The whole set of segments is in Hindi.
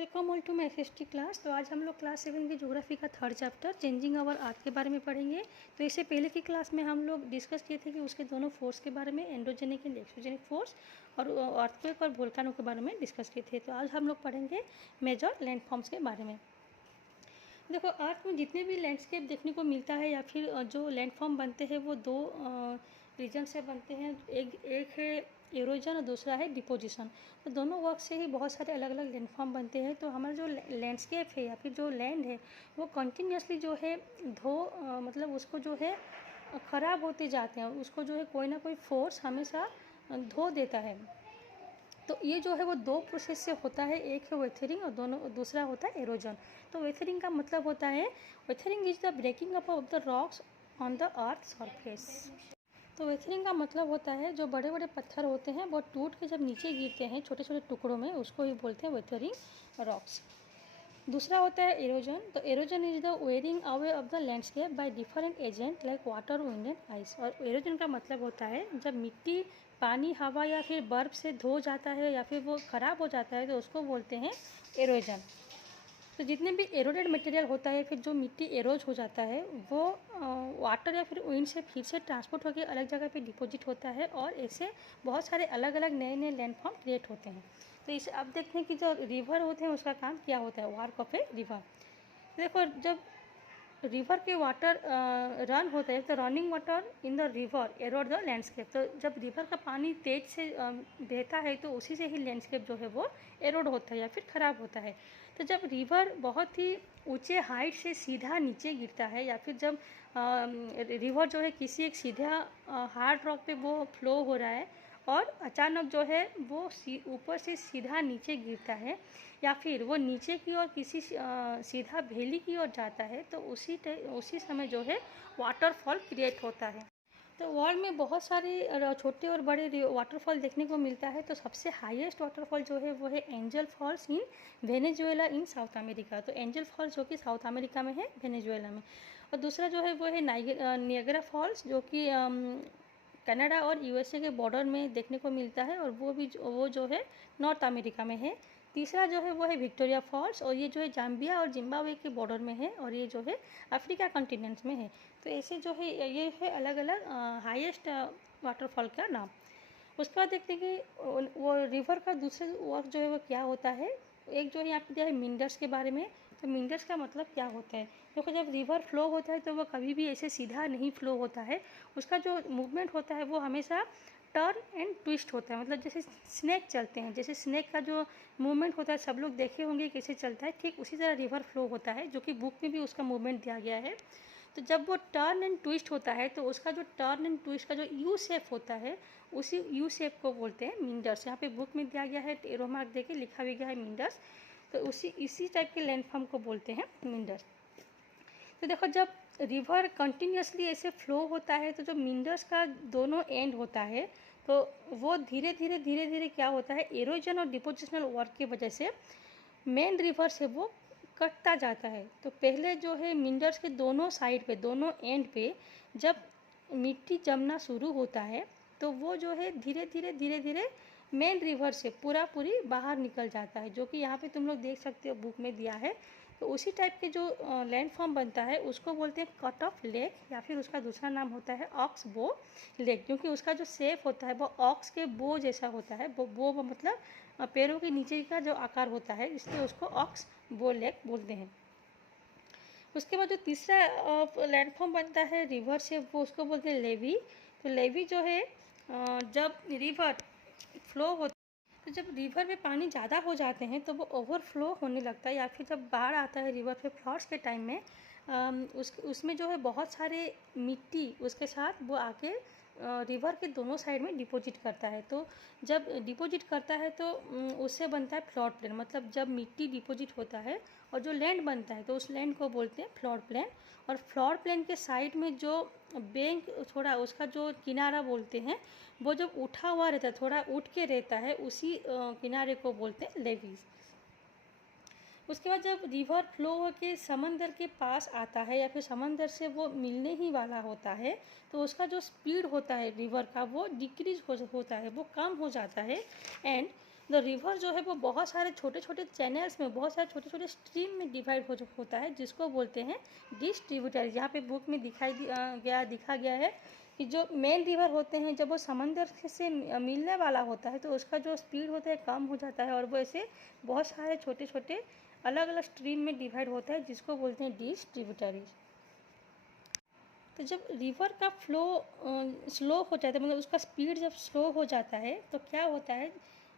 Welcome all to my SST class. तो आज हम लोग क्लास 7 की ज्योग्राफी का third chapter changing our earth के बारे में पढ़ेंगे। तो इससे पहले की क्लास में हम लोग डिस्कस किए थे कि उसके दोनों फोर्स के बारे में, एंडोजेनिक एंड एक्सोजेनिक फोर्स, और अर्थक्वेक और वोल्केनो के बारे में डिस्कस किए थे। तो आज हम लोग पढ़ेंगे मेजर लैंडफॉर्म्स के बारे में। देखो, अर्थ में जितने भी लैंडस्केप देखने को मिलता है या फिर जो लैंडफॉर्म बनते हैं वो दो रीजन से बनते हैं। एक है एरोजन और दूसरा है डिपोजिशन। तो दोनों वर्क से ही बहुत सारे अलग अलग लैंडफॉर्म बनते हैं। तो हमारा जो लैंडस्केप है या फिर जो लैंड है वो कंटिन्यूसली जो है मतलब उसको जो है ख़राब होते जाते हैं, उसको जो है कोई ना कोई फोर्स हमेशा धो देता है। तो ये जो है वो दो प्रोसेस से होता है, एक है वेथरिंग और दूसरा होता है एरोजन। तो वेथरिंग का मतलब होता है, weathering is the breaking up of the rocks on the earth surface. तो वेथरिंग का मतलब होता है जो बड़े बड़े पत्थर होते हैं वो टूट के जब नीचे गिरते हैं छोटे छोटे टुकड़ों में, उसको ही बोलते हैं वेथरिंग रॉक्स। दूसरा होता है एरोजन। तो halogen is the wearing away of the landscape by different agent like water, wind and ice. और एरोजन का मतलब होता है जब मिट्टी पानी, हवा या फिर बर्फ से धो जाता है या फिर वो ख़राब हो जाता है तो उसको बोलते हैं एरोजन। तो जितने भी एरोडेड मटेरियल होता है, फिर जो मिट्टी एरोज हो जाता है वो वाटर या फिर विंड से फिर से ट्रांसपोर्ट होकर अलग जगह पे डिपॉजिट होता है और ऐसे बहुत सारे अलग अलग नए नए लैंडफॉर्म क्रिएट होते हैं। तो इसे अब देखते हैं कि जो रिवर होते हैं उसका काम क्या होता है, वर्क ऑफ ए रिवर। देखो, जब रिवर के वाटर रन होता है तो running water in the river arrowed the landscape. तो जब रिवर का पानी तेज से बहता है तो उसी से ही लैंडस्केप जो है वो एरोड होता है या फिर ख़राब होता है। तो जब रिवर बहुत ही ऊंचे हाइट से सीधा नीचे गिरता है या फिर जब रिवर जो है किसी एक सीधा हार्ड रॉक पे वो फ्लो हो रहा है और अचानक जो है वो ऊपर से सीधा नीचे गिरता है या फिर वो नीचे की ओर किसी सीधा वैली की ओर जाता है, तो उसी समय जो है वाटरफॉल क्रिएट होता है। तो वर्ल्ड में बहुत सारे छोटे और बड़े वाटरफॉल देखने को मिलता है। तो सबसे हाईएस्ट वाटरफॉल जो है वो है angel falls in Venezuela in south America. तो एंजल फॉल्स जो कि साउथ अमेरिका में है, वेनेजुएला में। और दूसरा जो है वो है नियाग्रा फॉल्स जो कि कनाडा और यूएसए के बॉर्डर में देखने को मिलता है और वो जो है नॉर्थ अमेरिका में है। तीसरा जो है वो है विक्टोरिया फॉल्स और ये जो है जाम्बिया और जिम्बाब्वे के बॉर्डर में है और ये जो है अफ्रीका कॉन्टिनेंट में है। तो ऐसे जो है ये है अलग अलग हाईएस्ट वाटरफॉल का नाम। उसके बाद देखते हैं कि वो रिवर का दूसरे वर्क जो है वो क्या होता है। एक जो है यहाँ पे दिया है मिंडर्स के बारे में। तो मिंडर्स का मतलब क्या होता है, देखो जब रिवर फ्लो होता है तो वो कभी भी ऐसे सीधा नहीं फ्लो होता है, उसका जो मूवमेंट होता है वो हमेशा टर्न एंड ट्विस्ट होता है। मतलब जैसे स्नेक चलते हैं, जैसे स्नेक का जो मूवमेंट होता है सब लोग देखे होंगे कैसे चलता है, ठीक उसी तरह रिवर फ्लो होता है, जो कि बुक में भी उसका मूवमेंट दिया गया है। तो जब वो टर्न एंड ट्विस्ट होता है तो उसका जो टर्न एंड ट्विस्ट का जो यू शेप होता है उसी यू शेप को बोलते हैं मिंडर्स। यहाँ पे बुक में दिया गया है, एरो मार्क देके लिखा भी गया है मिंडर्स। तो इसी टाइप के लैंडफॉर्म को बोलते हैं मिंडर्स। तो देखो, जब रिवर कंटिन्यूसली ऐसे फ्लो होता है तो जो मिंडर्स का दोनों एंड होता है तो वो धीरे धीरे क्या होता है, एरोजन और डिपोजिशनल वर्क की वजह से मेन रिवर से वो कटता जाता है। तो पहले जो है मिंडर्स के दोनों साइड पे, दोनों एंड पे जब मिट्टी जमना शुरू होता है तो वो जो है धीरे धीरे मेन रिवर से पूरी बाहर निकल जाता है, जो कि यहाँ पे तुम लोग देख सकते हो बुक में दिया है। तो उसी टाइप के जो लैंडफॉर्म बनता है उसको बोलते हैं कट ऑफ लेक या फिर उसका दूसरा नाम होता है ऑक्स बो लेक, क्योंकि उसका जो शेप होता है वो ऑक्स के बो जैसा होता है। बो मतलब पैरों के नीचे का जो आकार होता है, इसलिए उसको ऑक्स बो लेक बोलते हैं। उसके बाद जो तीसरा लैंडफॉर्म बनता है रिवर से वो उसको बोलते हैं लेवी। तो लेवी जो है जब रिवर फ्लो होता है, तो जब रिवर में पानी ज़्यादा हो जाते हैं तो वो ओवरफ्लो होने लगता है या फिर जब बाढ़ आता है रिवर पे फ्लड्स के टाइम में उसमें जो है बहुत सारे मिट्टी उसके साथ वो आके रिवर के दोनों साइड में डिपॉजिट करता है। तो जब डिपॉजिट करता है तो उससे बनता है फ्लड प्लेन। मतलब जब मिट्टी डिपॉजिट होता है और जो लैंड बनता है तो उस लैंड को बोलते हैं फ्लड प्लेन। और फ्लड प्लेन के साइड में जो बैंक थोड़ा उसका जो किनारा बोलते हैं वो जब उठा हुआ रहता है, थोड़ा उठ के रहता है, उसी किनारे को बोलते हैं लेवीज। उसके बाद जब रिवर फ्लो होकर समंदर के पास आता है या फिर समंदर से वो मिलने ही वाला होता है तो उसका जो स्पीड होता है रिवर का वो डिक्रीज होता है, वो कम हो जाता है। एंड द रिवर जो है वो बहुत सारे छोटे छोटे चैनल्स में, बहुत सारे छोटे छोटे स्ट्रीम में डिवाइड होता है, जिसको बोलते हैं डिस्ट्रीब्यूटरी। यहाँ पे बुक में दिखा गया है कि जो मेन रिवर होते हैं, जब वो समंदर से मिलने वाला होता है तो उसका जो स्पीड होता है कम हो जाता है, और वो ऐसे बहुत सारे छोटे छोटे अलग अलग स्ट्रीम में डिवाइड होता है, जिसको बोलते हैं डिस्ट्रीब्यूटरी। तो जब रिवर का फ्लो स्लो हो जाता है, मतलब उसका स्पीड जब स्लो हो जाता है तो क्या होता है,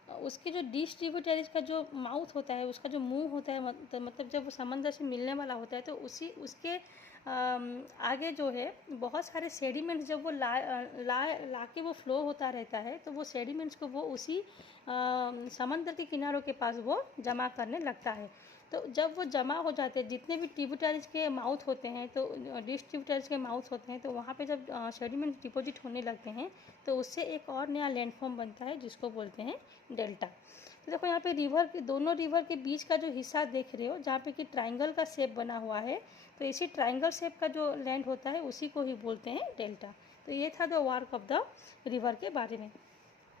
उसके जो डिस्ट्रीब्यूटरीज का जो माउथ होता है, उसका जो मुंह होता है, मतलब जब वो समंदर से मिलने वाला होता है तो उसके आगे जो है बहुत सारे सेडिमेंट्स जब वो ला के वो फ्लो होता रहता है, तो वो सेडिमेंट्स को वो उसी समंदर के किनारों के पास वो जमा करने लगता है। तो जब वो जमा हो जाते हैं, जितने भी ट्रिब्यूटरीज के माउथ होते हैं, तो डिस्ट्रीब्यूटरीज के माउथ होते हैं, तो वहाँ पे जब सेडिमेंट डिपॉजिट होने लगते हैं तो उससे एक और नया लैंडफॉर्म बनता है, जिसको बोलते हैं डेल्टा। तो देखो यहाँ पे दोनों रिवर के बीच का जो हिस्सा देख रहे हो, जहाँ पे कि ट्राइंगल का शेप बना हुआ है, तो इसी ट्राइंगल शेप का जो लैंड होता है उसी को ही बोलते हैं डेल्टा। तो ये था द वार्क ऑफ द रिवर के बारे में।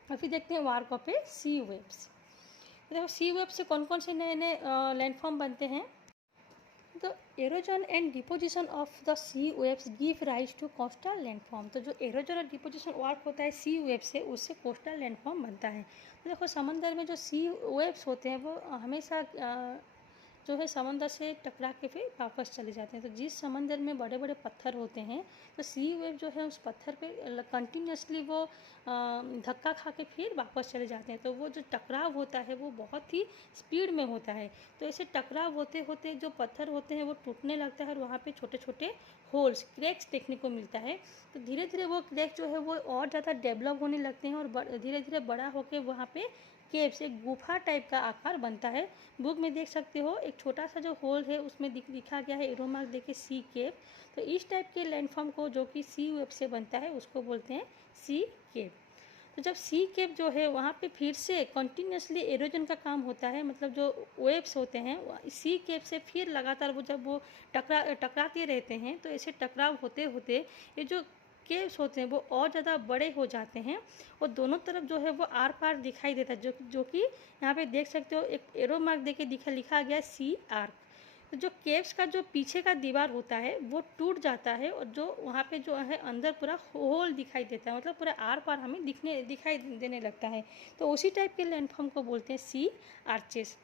अभी देखते हैं वार्क ऑफ ए सी वेव्स। देखो सी वेव से कौन कौन से नए नए लैंडफॉर्म बनते हैं। तो erosion and deposition of the sea waves give rise to coastal landform. तो जो एरोजन और डिपोजिशन वर्क होता है सी वेव से, उससे कोस्टल लैंडफॉर्म बनता है। तो देखो समंदर में जो सी वेव्स होते हैं वो हमेशा जो है समंदर से टकरा के फिर वापस चले जाते हैं। तो जिस समंदर में बड़े बड़े पत्थर होते हैं, तो सी वेव जो है उस पत्थर पे कंटिन्यूसली वो धक्का खा के फिर वापस चले जाते हैं। तो वो जो टकराव होता है वो बहुत ही स्पीड में होता है। तो ऐसे टकराव होते होते जो पत्थर होते हैं वो टूटने लगता है, और वहाँ पे छोटे छोटे होल्स, क्रैक्स देखने को मिलता है। तो धीरे धीरे वो क्रैक जो है वो और ज़्यादा डेवलप होने लगते हैं, और धीरे धीरे बड़ा होकर वहाँ पे केव्स, एक गुफा टाइप का आकार बनता है। बुक में देख सकते हो एक छोटा सा जो होल है उसमें लिखा गया है एरो मार्क देके सी केव। तो इस टाइप के लैंडफॉर्म को जो कि सी वेव से बनता है उसको बोलते हैं सी केव। तो जब सी केव जो है वहाँ पे फिर से कंटिन्यूसली एरोजन का काम होता है, मतलब जो वेव्स होते हैं सी केव से फिर लगातार वो जब वो टकराते रहते हैं, तो ऐसे टकराव होते होते ये जो केव्स होते हैं वो और ज़्यादा बड़े हो जाते हैं, और दोनों तरफ जो है वो आर पार दिखाई देता है, जो कि यहाँ पे देख सकते हो एक एरो मार्क देके लिखा गया है सी आर्क। तो जो केव्स का जो पीछे का दीवार होता है वो टूट जाता है, और जो वहाँ पे जो है अंदर पूरा होल दिखाई देता है, मतलब पूरा आर पार हमें दिखाई देने लगता है। तो उसी टाइप के लैंडफॉर्म को बोलते हैं सी आर्चेस।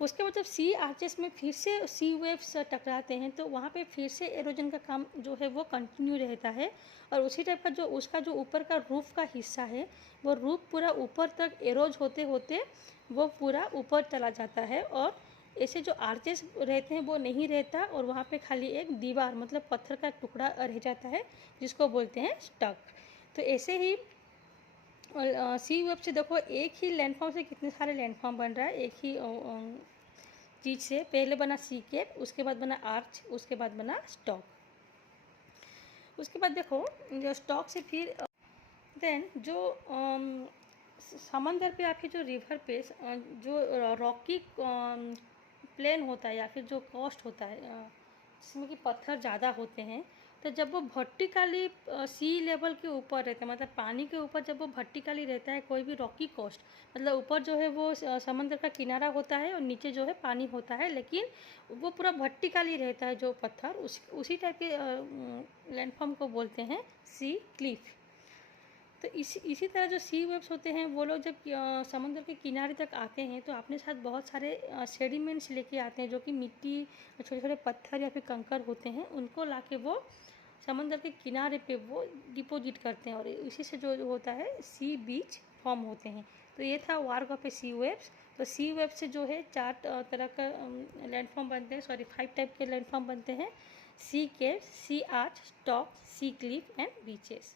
उसके बाद जब सी आर्चेस में फिर से सी वेव्स टकराते हैं, तो वहाँ पे फिर से एरोजन का काम जो है वो कंटिन्यू रहता है, और उसी टाइप का जो उसका जो ऊपर का रूफ का हिस्सा है वो रूफ पूरा ऊपर तक एरोज होते होते वो पूरा ऊपर चला जाता है, और ऐसे जो आर्चेस रहते हैं वो नहीं रहता, और वहाँ पे खाली एक दीवार, मतलब पत्थर का टुकड़ा रह जाता है, जिसको बोलते हैं स्टक। तो ऐसे ही सी वेब से देखो एक ही लैंडफॉर्म से कितने सारे लैंडफॉर्म बन रहा है। एक ही चीज़ से पहले बना सी केप, उसके बाद बना आर्च, उसके बाद बना स्टॉक। उसके बाद देखो जो स्टॉक से फिर देन जो समंदर पे या फिर जो रिवर पे जो रॉकी प्लेन होता है या फिर जो कोस्ट होता है जिसमें कि पत्थर ज़्यादा होते हैं, तो जब वो वर्टिकली सी लेवल के ऊपर रहता है, मतलब पानी के ऊपर जब वो वर्टिकली रहता है कोई भी रॉकी कोस्ट, मतलब ऊपर जो है वो समंदर का किनारा होता है और नीचे जो है पानी होता है, लेकिन वो पूरा वर्टिकली रहता है जो पत्थर, उसी टाइप के लैंडफॉर्म को बोलते हैं सी क्लिफ। तो इसी तरह जो सी वेव्स होते हैं वो लोग जब समुद्र के किनारे तक आते हैं तो अपने साथ बहुत सारे सेडिमेंट्स लेके आते हैं, जो कि मिट्टी, छोटे छोटे पत्थर या फिर कंकर होते हैं, उनको लाके वो समुद्र के किनारे पे वो डिपॉजिट करते हैं, और इसी से जो होता है सी बीच फॉर्म होते हैं। तो ये था वार्क ऑफ ए सी वेव्स। तो सी वेव से जो है 4 तरह का लैंडफॉर्म बनते हैं, 5 टाइप के लैंडफॉर्म बनते हैं: sea caves, sea arch, stack, sea cliff and beaches.